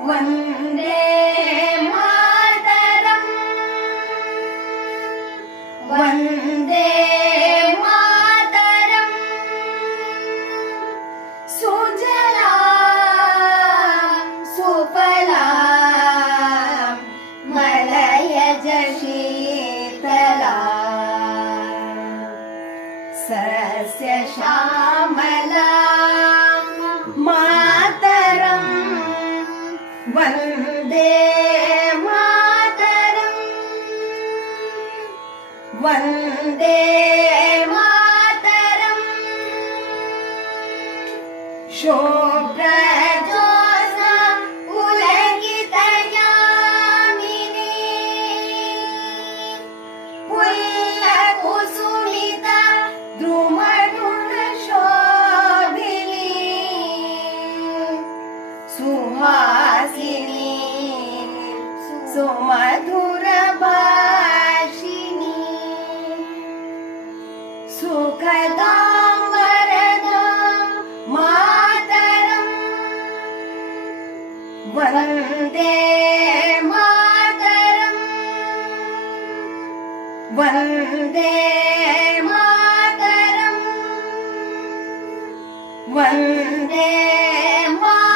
ವಂದೇ ಮಾತರಂ ವಂದೇ ಮಾತರಂ ಸುಜಲಾಂ ಸುಫಲಾಂ ಮಲಯಜ ಶೀತಲಾಂ ಸಸ್ಯ ಶ್ಯಾಮಲಾಂ ಮಾತರಂ ವಂದೇ ಮಾತರಂ ವಂದೇ ಮಾತರಂ ಶೋಭ್ರಜೋತ್ಸ್ನಾ ಪುಲಕಿತಯಾಮಿನೀ ಪುಲ್ಲಕುಸುಮಿತ ದ್ರುಮಗುಣಶೋಭಿನೀ ಸುಹಾಸಿನಿ ಸುಮಧುರ ಭಾಷಿಣಿ ಸುಖದಾಂ ವರದಾಂ ಮಾತರಂ ವಂದೇ ಮಾತರಂ ವಂದೇ ಮಾತರಂ ವಂದೇ ಮಾತರಂ